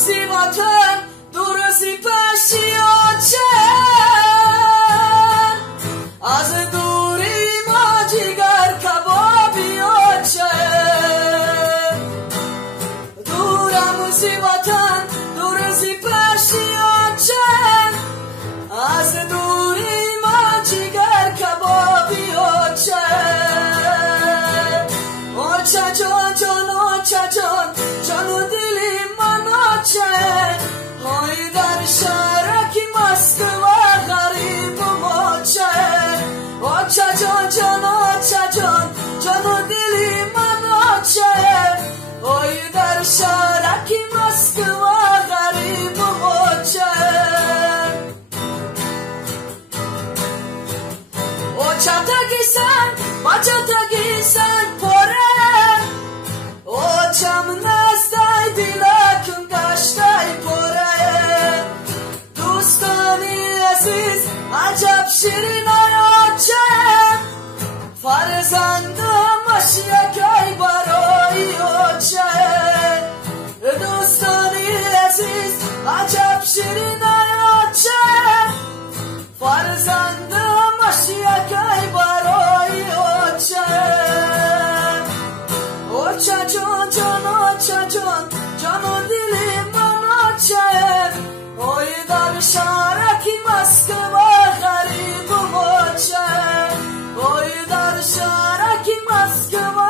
سی وطن درستی پشیاچه از دوری ما جگر کبابیاچه دورم سی وطن درستی پشیاچه از دوری ما جگر کبابیاچه آچه جان جان آچه جان جان و دلی من آچه های در شهرکی مسکو غریب ماچه آچه جان جان آچه جان جان و دلی من آچه های در شهرکی مسکو غریب ماچه آچه تگیسن آچه تگیسن پره آچم نزدای دیلکم گشتای پره دوستانی عزیز عجب شیرین آچه فرزندم اشیاکی برای آچه دوستانی عزیز عجب شیرین آچه فرزندم اشیاکی برای آچه آچه جان جان آچه جان جان و دلی من آچه آی در شهرکی مسکو غریب آچه آی در شهرکی مسکو